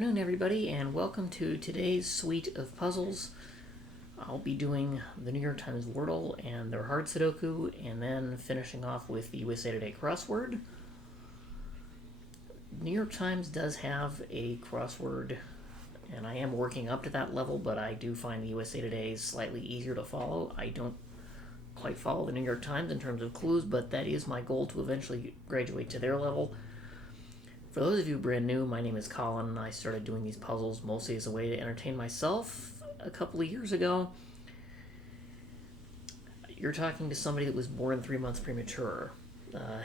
afternoon, everybody, and welcome to today's suite of puzzles. I'll be doing the New York Times Wordle and their hard Sudoku, and then finishing off with the USA Today Crossword. New York Times does have a crossword, and I am working up to that level, but I do find the USA Today is slightly easier to follow. I don't quite follow the New York Times in terms of clues, but that is my goal to eventually graduate to their level. For those of you brand new, my name is Colin. I started doing these puzzles mostly as a way to entertain myself a couple of years ago. You're talking to somebody that was born 3 months premature.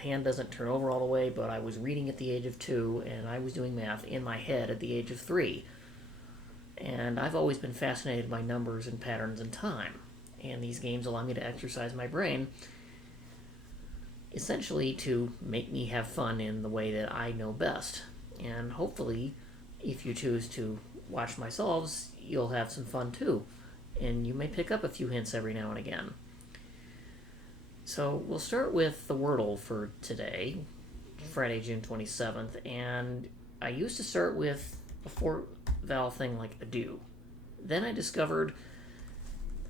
Hand doesn't turn over all the way, but I was reading at the age of 2, and I was doing math in my head at the age of 3. And I've always been fascinated by numbers and patterns and time. And these games allow me to exercise my brain, essentially to make me have fun in the way that I know best. And hopefully, if you choose to watch my solves, you'll have some fun too. And you may pick up a few hints every now and again. So we'll start with the Wordle for today, Friday, June 27th. And I used to start with a 4-vowel thing like adieu. Then I discovered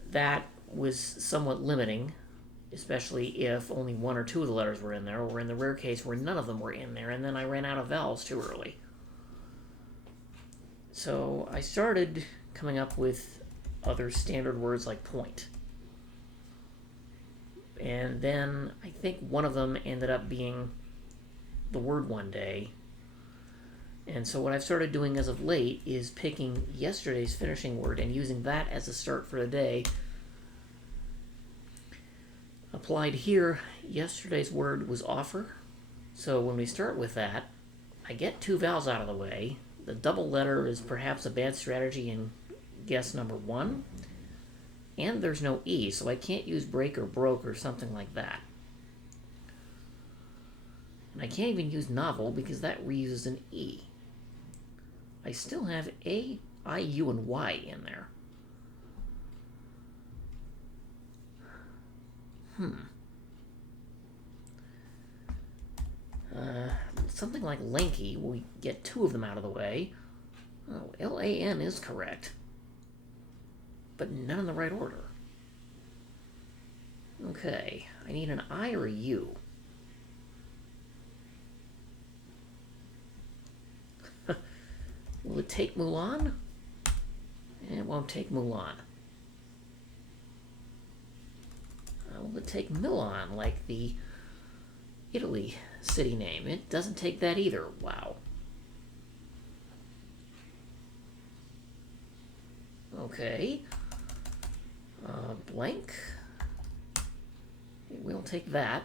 that was somewhat limiting, especially if only 1 or 2 of the letters were in there, or in the rare case where none of them were in there, and then I ran out of vowels too early. So I started coming up with other standard words like point. And then I think one of them ended up being the word one day. And so what I've started doing as of late is picking yesterday's finishing word and using that as a start for the day. Applied here, yesterday's word was offer. So when we start with that, I get 2 vowels out of the way. The double letter is perhaps a bad strategy in guess number 1. And there's no E, so I can't use break or broke or something like that. And I can't even use novel because that reuses an E. I still have A, I, U, and Y in there. Something like lanky, we get 2 of them out of the way. Oh, L-A-N is correct, but none in the right order. Okay, I need an I or a U. Will it take Mulan? It won't take Mulan. Will it take Milan, like the Italy city name? It doesn't take that either. Wow. Okay. Blank. We'll take that.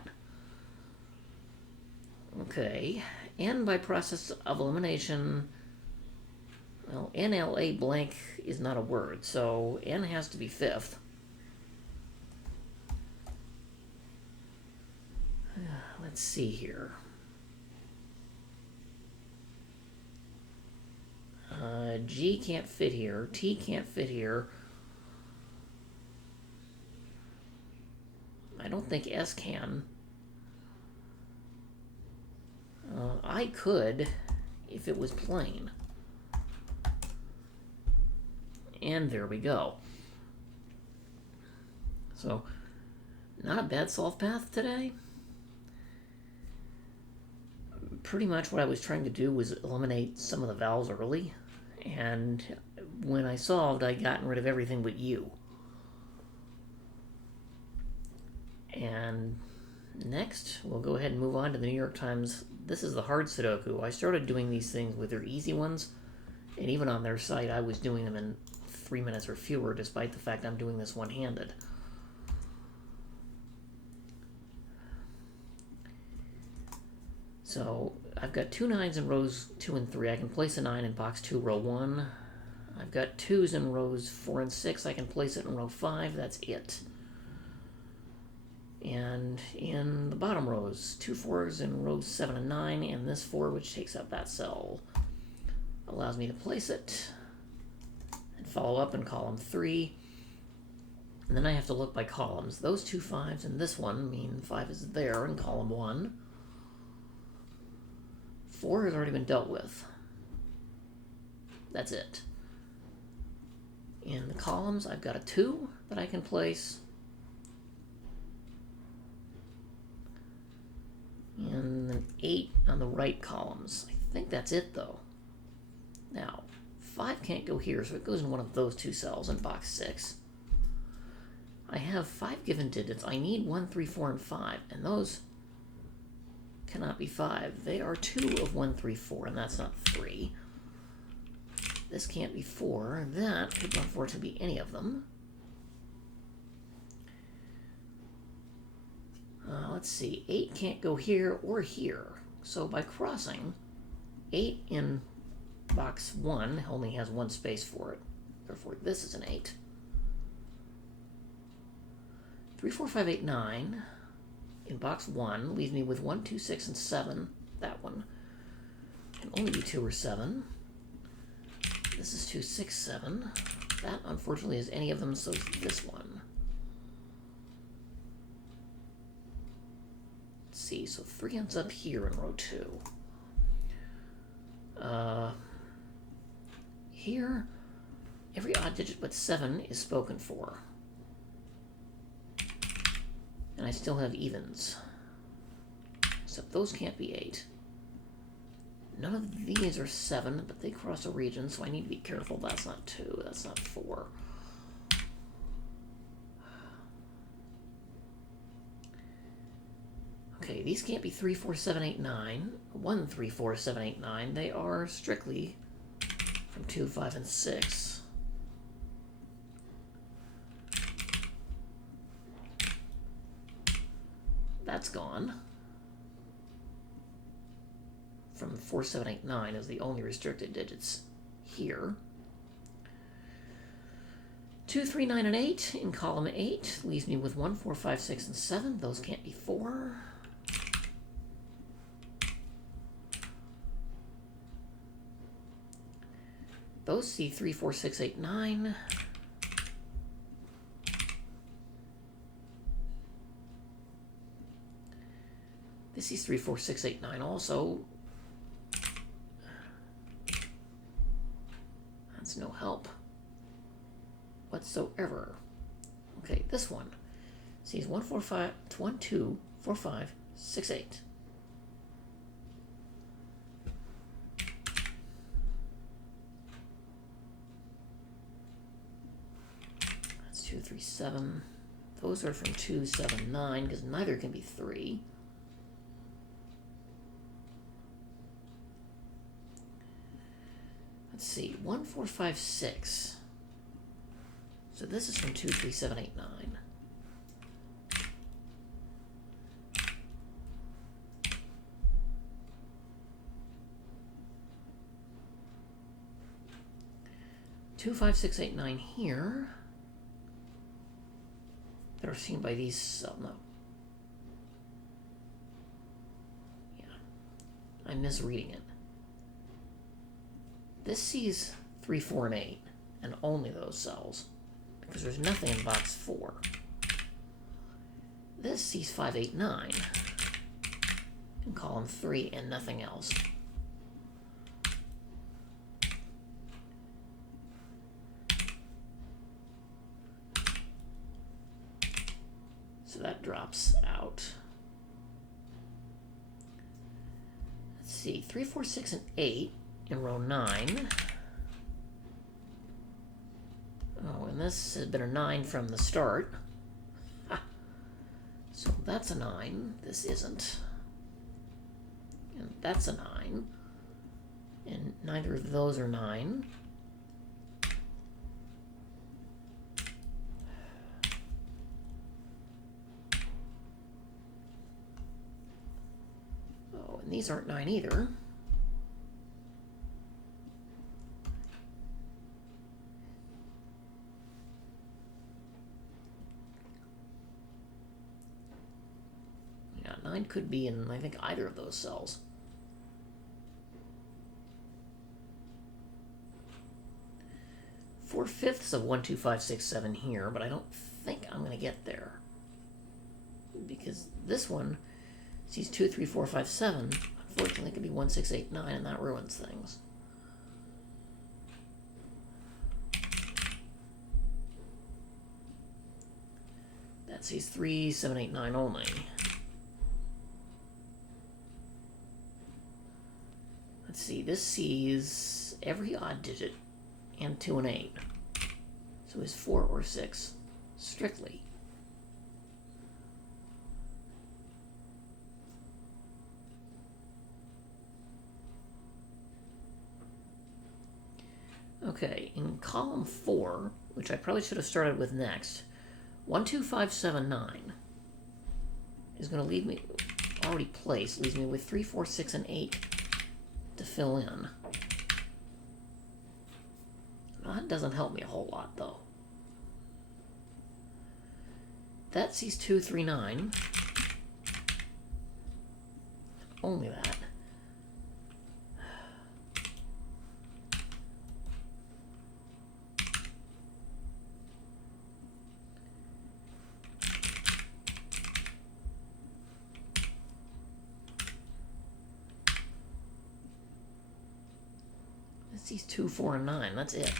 Okay. And by process of elimination, well, NLA blank is not a word, so N has to be 5th. Let's see here. G can't fit here. T can't fit here. I don't think S can. I could if it was plain. And there we go. So, not a bad solve path today. Pretty much what I was trying to do was eliminate some of the vowels early, and when I solved, I'd gotten rid of everything but U. And next, we'll go ahead and move on to the New York Times. This is the hard Sudoku. I started doing these things with their easy ones, and even on their site, I was doing them in 3 minutes or fewer, despite the fact I'm doing this one-handed. So I've got 2 9s in rows 2 and 3. I can place a 9 in box 2, row 1. I've got 2s in rows 4 and 6. I can place it in row 5. That's it. And in the bottom rows, 2 4s in rows 7 and 9, and this 4, which takes up that cell, allows me to place it and follow up in column 3. And then I have to look by columns. Those 2 5s and this one mean 5 is there in column 1. 4 has already been dealt with. That's it. In the columns, I've got a 2 that I can place. And an 8 on the right columns. I think that's it, though. Now, 5 can't go here, so it goes in one of those 2 cells in box 6. I have 5 given digits. I need 1, 3, 4, and 5, and those cannot be 5. They are 2 of 1, 3, 4, and that's not 3. This can't be 4. That could unfortunately be any of them. Let's see. 8 can't go here or here. So by crossing, 8 in box 1 only has 1 space for it. Therefore, this is an 8. 3, 4, 5, 8, 9 in box 1 leaves me with 1, 2, 6, and 7. That one can only be 2 or 7. This is 2, 6, 7. That, unfortunately, is any of them, so this one. Let's see, so 3 ends up here in row 2. Here, every odd digit but 7 is spoken for. And I still have evens. Except those can't be 8. None of these are 7, but they cross a region, so I need to be careful. That's not 2, that's not 4. Okay, these can't be 3, 4, 7, 8, 9. 1, 3, 4, 7, 8, 9. They are strictly from 2, 5, and 6. That's gone. From 4, 7, 8, 9 is the only restricted digits here. 2, 3, 9, and 8 in column 8 leaves me with 1, 4, 5, 6, and 7. Those can't be 4. Those see 3, 4, 6, 8, 9. This is 3, 4, 6, 8, 9 also. That's no help whatsoever. Okay, this one sees 1, 4, 5, 1, 2, 4, 5, 6, 8. That's 2, 3, 7. Those are from 2, 7, 9, because neither can be 3. Let's see, 1, 4, 5, 6. So this is from 2, 3, 7, 8, 9. Two, 5, 6, 8, 9 here. That are seen by these. Oh, no. Yeah, I'm misreading it. This sees 3, 4, and 8, and only those cells, because there's nothing in box 4. This sees 5, 8, 9 in column 3, and nothing else. So that drops out. Let's see, 3, 4, 6, and 8 in row 9. Oh, and this has been a 9 from the start. Ha. So that's a 9. This isn't. And that's a 9. And neither of those are 9. Oh, and these aren't 9 either. Yeah, 9 could be in, I think, either of those cells. Four-fifths of 1, 2, 5, 6, 7 here, but I don't think I'm going to get there. Because this one sees 2, 3, 4, 5, 7. Unfortunately, it could be 1, 6, 8, 9, and that ruins things. That sees 3, 7, 8, 9 only. Let's see, this sees every odd digit and 2 and 8. So is 4 or 6 strictly. Okay, in column 4, which I probably should have started with next, 1, 2, 5, 7, 9 is going to leave me, already placed, leaves me with 3, 4, 6, and 8 to fill in. Well, that doesn't help me a whole lot, though. That sees 2, 3, 9. Only that. That sees 2, 4, and 9. That's it.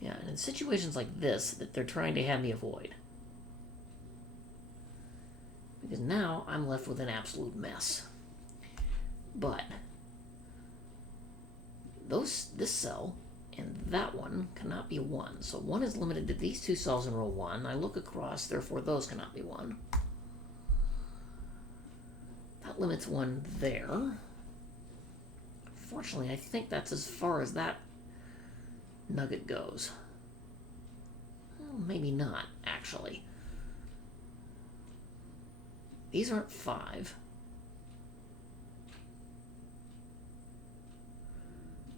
Yeah, and in situations like this that they're trying to have me avoid. Because now I'm left with an absolute mess. But this cell and that one cannot be 1. So 1 is limited to these 2 cells in row 1. I look across, therefore those cannot be 1. That limits 1 there. Fortunately, I think that's as far as that nugget goes. Well, maybe not, actually. These aren't 5.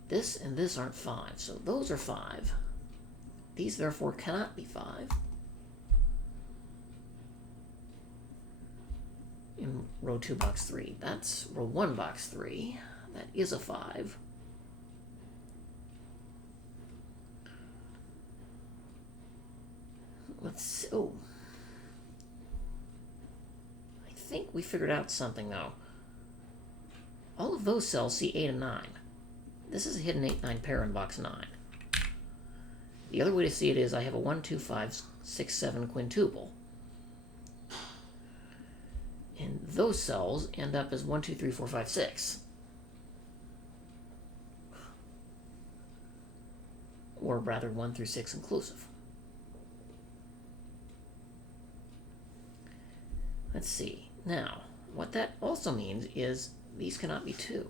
This and this aren't 5, so those are 5. These, therefore, cannot be 5. In row 2, box 3. That's row 1, box 3. That is a 5. Let's see. Oh. I think we figured out something, though. All of those cells see 8 and 9. This is a hidden 8-9 pair in box 9. The other way to see it is I have a 1, 2, 5, 6, 7 quintuple. And those cells end up as 1, 2, 3, 4, 5, 6. Or rather 1 through 6 inclusive. Let's see. Now, what that also means is these cannot be 2.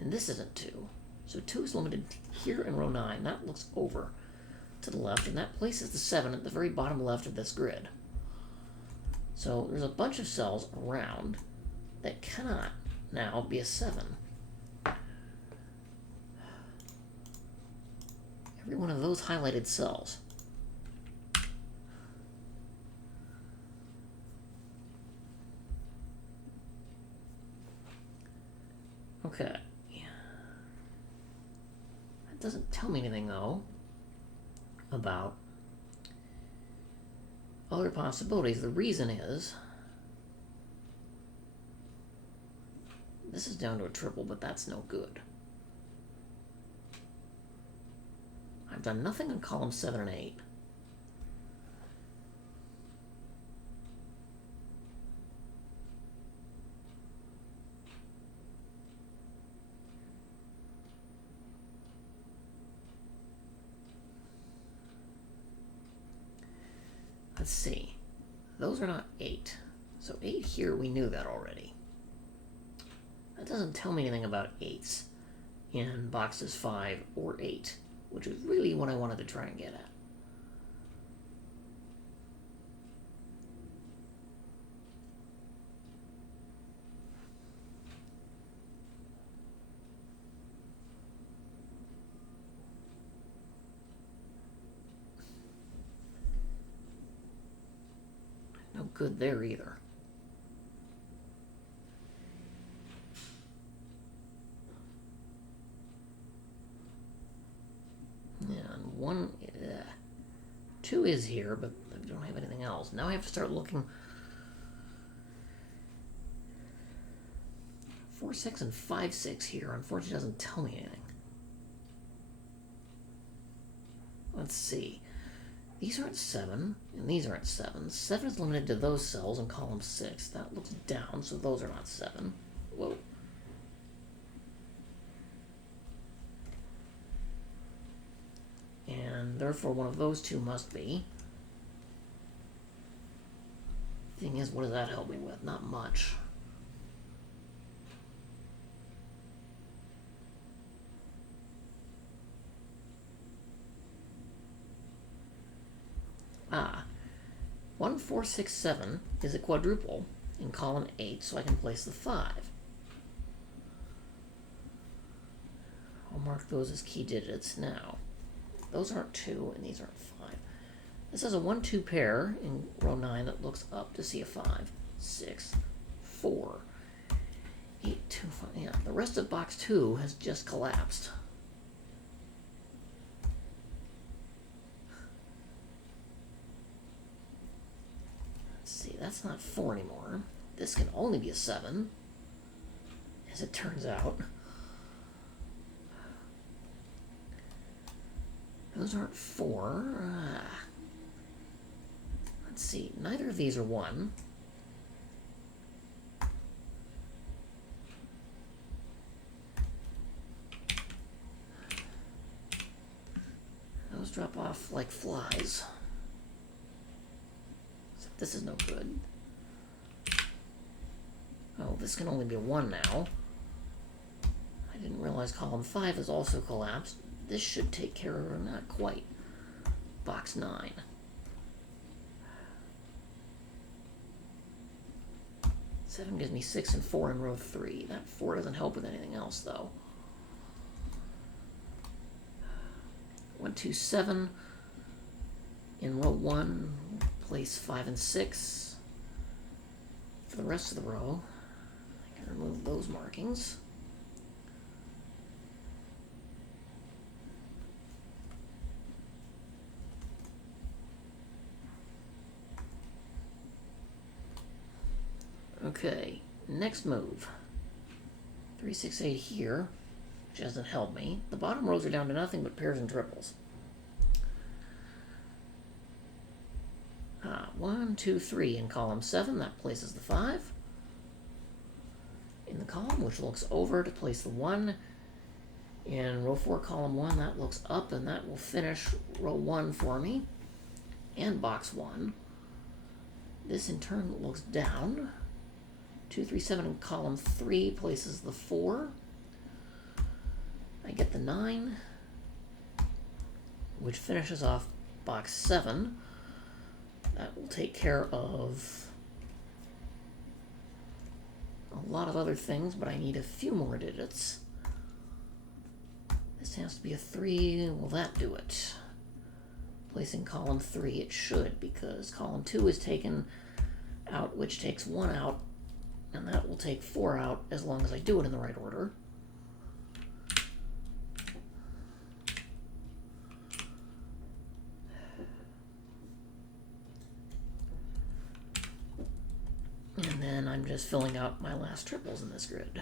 And this isn't 2. So 2 is limited here in row 9. That looks over to the left, and that places the 7 at the very bottom left of this grid. So there's a bunch of cells around that cannot now be a 7. Every one of those highlighted cells. Okay. That doesn't tell me anything, though, about other possibilities. The reason is this is down to a triple, but that's no good. I've done nothing in column 7 and 8. Let's see. Those are not 8. So 8 here, we knew that already. That doesn't tell me anything about 8s in boxes 5 or 8, which is really what I wanted to try and get at. No good there either. And 1, 2 is here, but I don't have anything else. Now I have to start looking. 4, 6, and 5, 6 here. Unfortunately, doesn't tell me anything. Let's see. These aren't 7, and these aren't 7. 7 is limited to those cells in column 6. That looks down, so those are not 7. Whoa. And therefore one of those two must be. Thing is, what does that help me with? Not much. Ah, 1, 4, 6, 7 is a quadruple in column 8, so I can place the 5. I'll mark those as key digits now. Those aren't 2, and these aren't 5. This is a 1-2 pair in row 9 that looks up to see a 5, 6, 4, 8, 2, 5. Yeah, the rest of box 2 has just collapsed. See, that's not 4 anymore. This can only be a 7, as it turns out. Those aren't 4. Let's see, neither of these are 1. Those drop off like flies. This is no good. Oh, this can only be a 1 now. I didn't realize column 5 has also collapsed. This should take care of it, not quite. Box 9. Seven gives me 6 and 4 in row 3. That 4 doesn't help with anything else, though. 1, 2, 7 in row 1. Place 5 and 6. For the rest of the row, I can remove those markings. Okay, next move. 3, 6, 8 here, which hasn't helped me. The bottom rows are down to nothing but pairs and triples. 1, 2, 3 in column 7, that places the 5. In the column, which looks over, to place the 1. In row 4, column 1, that looks up, and that will finish row 1 for me, and box 1. This, in turn, looks down. 2, 3, 7 in column 3 places the 4. I get the 9, which finishes off box 7. That will take care of a lot of other things, but I need a few more digits. This has to be a 3. Will that do it? Placing column 3, it should, because column 2 is taken out, which takes 1 out, and that will take 4 out as long as I do it in the right order. And then I'm just filling out my last triples in this grid.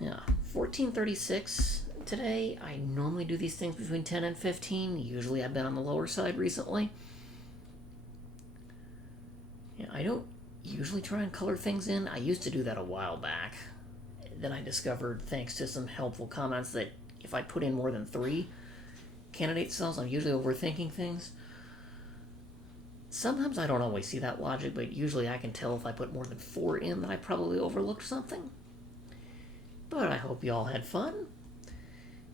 Yeah, 1436 today. I normally do these things between 10 and 15. Usually I've been on the lower side recently. Yeah, I don't usually try and color things in. I used to do that a while back. Then I discovered, thanks to some helpful comments, that if I put in more than 3 candidate cells, I'm usually overthinking things. Sometimes I don't always see that logic, but usually I can tell if I put more than 4 in that I probably overlooked something. But I hope you all had fun.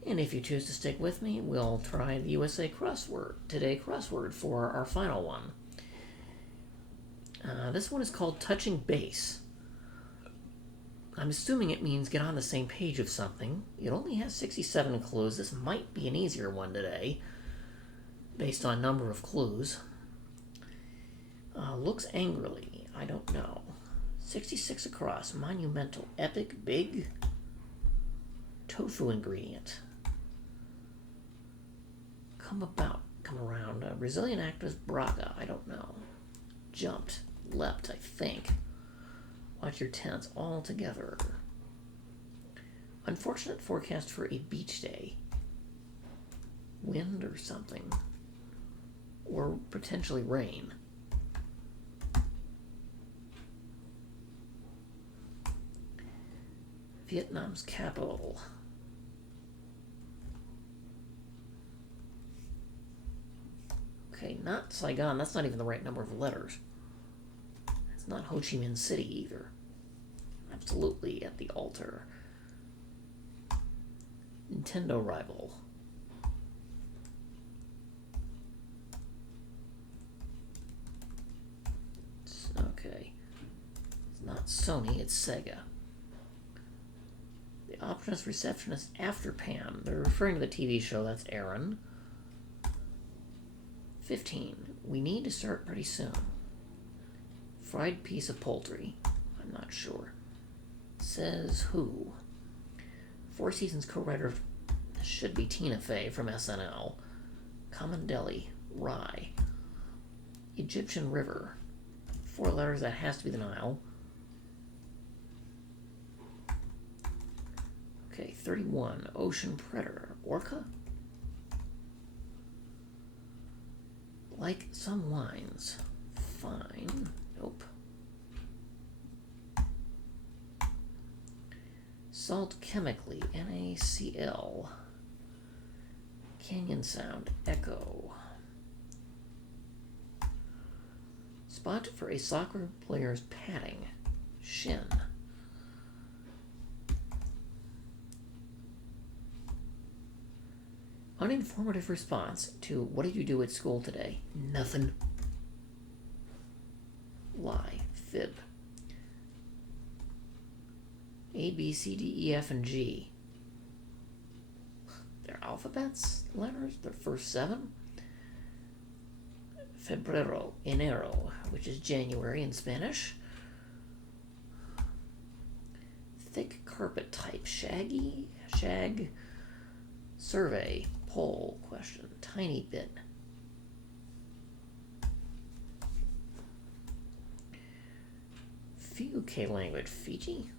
And if you choose to stick with me, we'll try the USA Crossword, Today Crossword, for our final one. This one is called Touching Base. I'm assuming it means get on the same page of something. It only has 67 clues. This might be an easier one today, based on number of clues. Looks angrily. I don't know. 66 across. Monumental. Epic. Big. Tofu ingredient. Come about. Come around. Brazilian actress Braga. I don't know. Jumped. Leapt, I think. Watch your tense all together. Unfortunate forecast for a beach day. Wind or something. Or potentially rain. Vietnam's capital. Okay, not Saigon. That's not even the right number of letters. It's not Ho Chi Minh City either. Absolutely at the altar. Nintendo rival. Okay. It's not Sony, it's Sega. The optionist receptionist after Pam. They're referring to the TV show. That's Aaron. 15. We need to start pretty soon. Fried piece of poultry. I'm not sure. Says who? Four Seasons co-writer should be Tina Fey from SNL. Common Deli. Rye. Egyptian River. 4 letters, that has to be the Nile. Okay, 31. Ocean Predator. Orca? Like some wines. Fine. Nope. Salt chemically. NaCl. Canyon sound. Echo. Spot for a soccer player's padding. Shin. Uninformative response to what did you do at school today? Nothing. Lie. Fib. A, B, C, D, E, F, and G. They're alphabets? Letters? Their first 7? Febrero. Enero, which is January in Spanish. Thick carpet type. Shaggy? Shag. Survey. Poll. Question. Tiny bit. UK language. Fiji?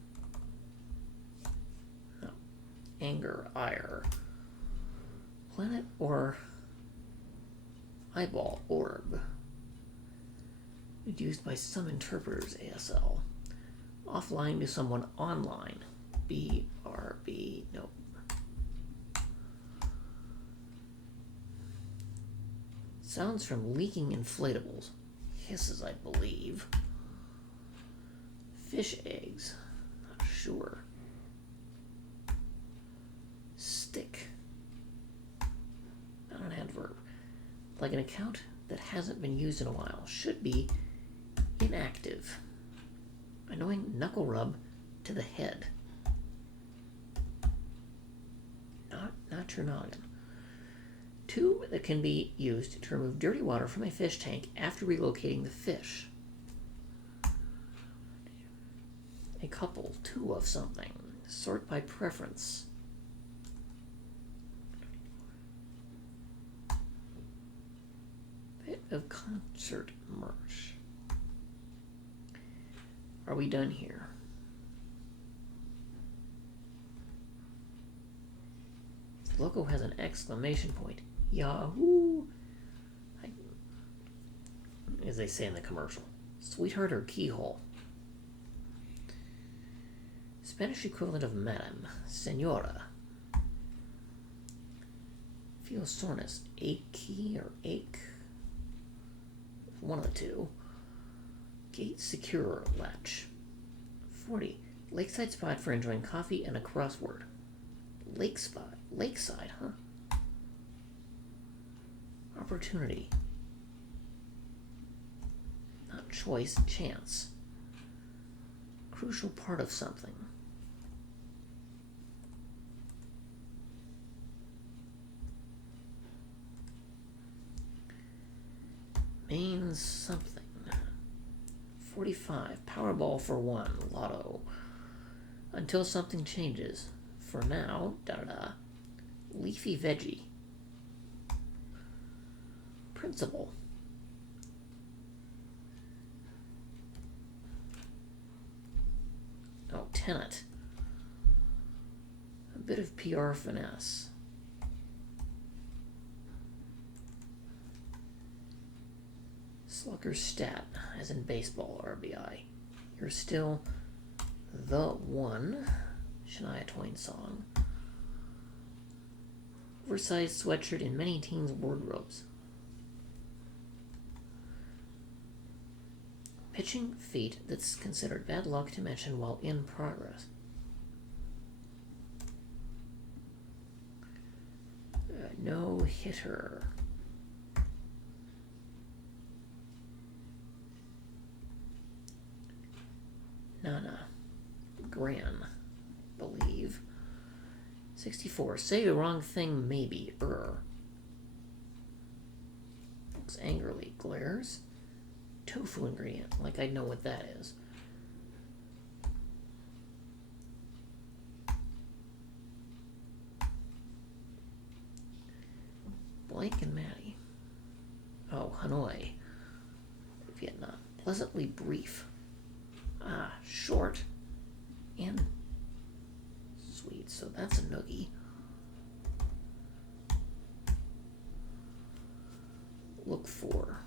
No. Anger. Ire. Planet or eyeball. Orb. Used by some interpreters. ASL. Offline to someone online. BRB. Nope. Sounds from leaking inflatables. Hisses, I believe. Fish eggs. Not sure. Stick. Not an adverb. Like an account that hasn't been used in a while. Should be inactive. Annoying knuckle rub to the head. Not your noggin. Tube that can be used to remove dirty water from a fish tank after relocating the fish. A couple, 2 of something. Sort by preference. Bit of concert merch. Are we done here? The logo has an exclamation point. Yahoo! As they say in the commercial. Sweetheart or keyhole? Spanish equivalent of madam. Senora. Feel soreness. Achy or ache? One of the two. Gate secure latch. 40. Lakeside spot for enjoying coffee and a crossword. Lake spot. Lakeside, huh? Opportunity. Not choice, chance. Crucial part of something. Means something. 45. Powerball for 1. Lotto. Until something changes. For now, da-da-da. Leafy veggie. Principle. Oh, tenant. bit of PR finesse. Slugger stat, as in baseball RBI. You're still the one. Shania Twain song. Oversized sweatshirt in many teens' wardrobes. Pitching feat that's considered bad luck to mention while in progress. No hitter. Nana. Gran. Believe. 64. Say the wrong thing, maybe. Looks angrily. Glares. Tofu ingredient. Like I know what that is. Blake and Maddie. Oh, Hanoi. Vietnam. Pleasantly brief. Ah, short. And sweet. So that's a noogie. Look for.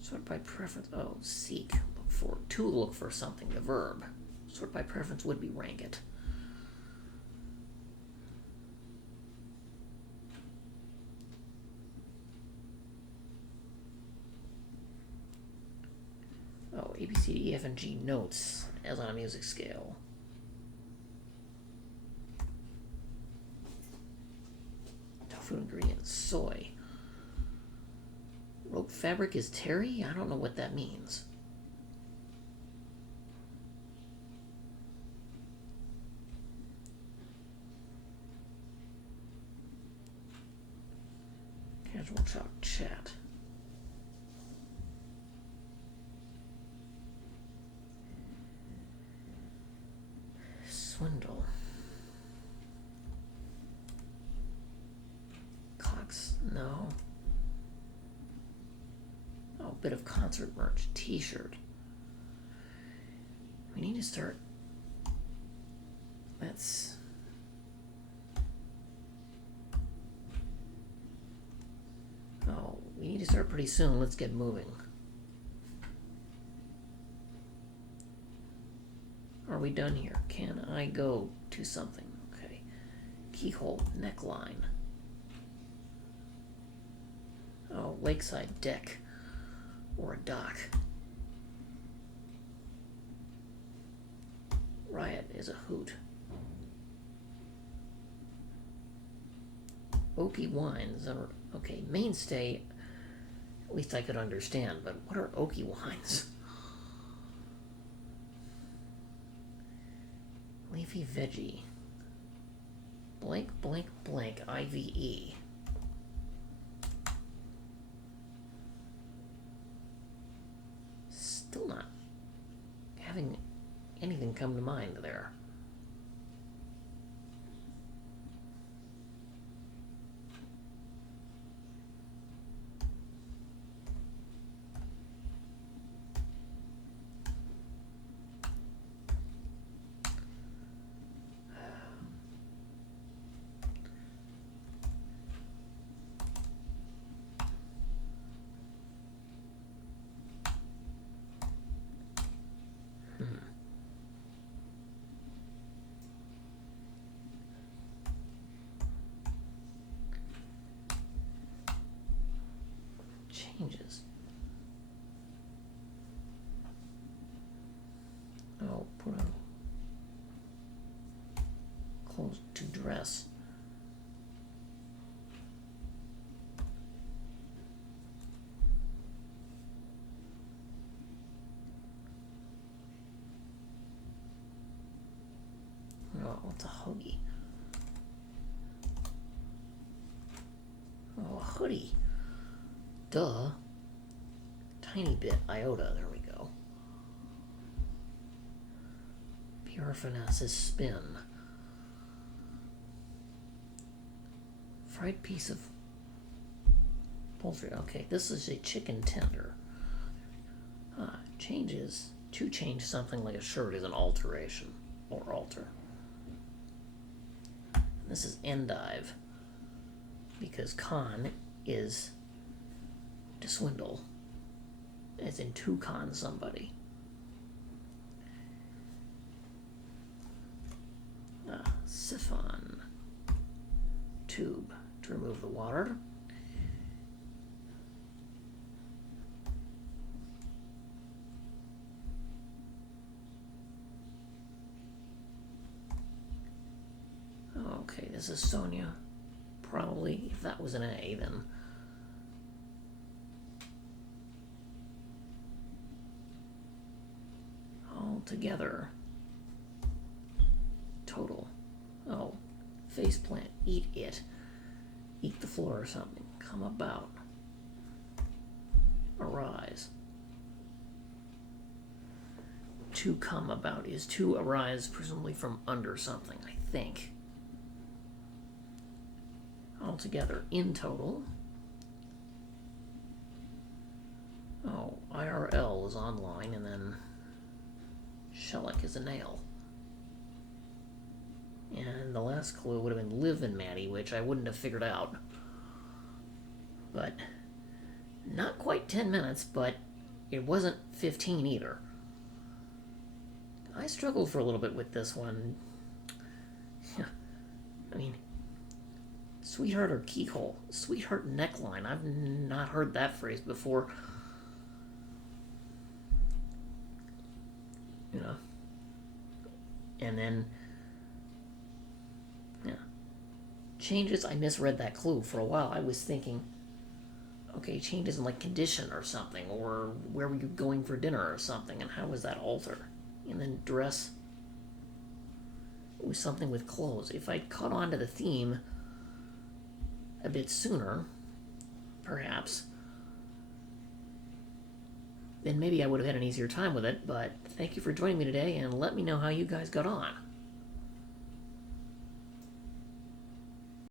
Sort by preference. Oh, seek. Look for. To look for something. The verb. Sort by preference would be rank it. Oh, A, B, C, D, E, F, and G notes as on a music scale. Tofu ingredients. Soy. Rope fabric is terry? I don't know what that means. Casual talk chat. Swindle. Clocks? No. Oh, bit of concert merch. T-shirt. We need to start. Let's. Oh, we need to start pretty soon. Let's get moving. Are we done here? Can I go to something? Okay. Keyhole. Neckline. Oh, lakeside deck. Or a dock. Riot is a hoot. Oaky wines are, okay, mainstay, at least I could understand, but what are oaky wines? Leafy veggie. Blank, blank, blank, IVE. Still not having anything come to mind there. Changes. Oh, put on clothes to dress. Oh, what's a hoagie? Oh, a hoodie. Duh. Tiny bit. Iota. There we go. Pure finesse is spin. Fried piece of poultry. Okay, this is a chicken tender. Changes. To change something like a shirt is an alteration, or alter. This is endive, because con is to swindle, as in to con somebody. Siphon, tube, to remove the water. Okay, this is Sonia. Probably, if that was an A, then all together. Total. Oh, faceplant. Eat it. Eat the floor or something. Come about. Arise. To come about is to arise, presumably from under something, I think. Altogether, in total. Oh, IRL is online, and then shellac is a nail. And the last clue would have been live in Maddie, which I wouldn't have figured out. But not quite 10 minutes, but it wasn't 15 either. I struggled for a little bit with this one. I mean, sweetheart or keyhole? Sweetheart neckline. I've not heard that phrase before. You know. And then, yeah. Changes, I misread that clue for a while. I was thinking, okay, changes in like condition or something, or where were you going for dinner or something, and how was that alter? And then dress, it was something with clothes. If I'd caught on to the theme a bit sooner, perhaps, then maybe I would have had an easier time with it. But thank you for joining me today, and let me know how you guys got on.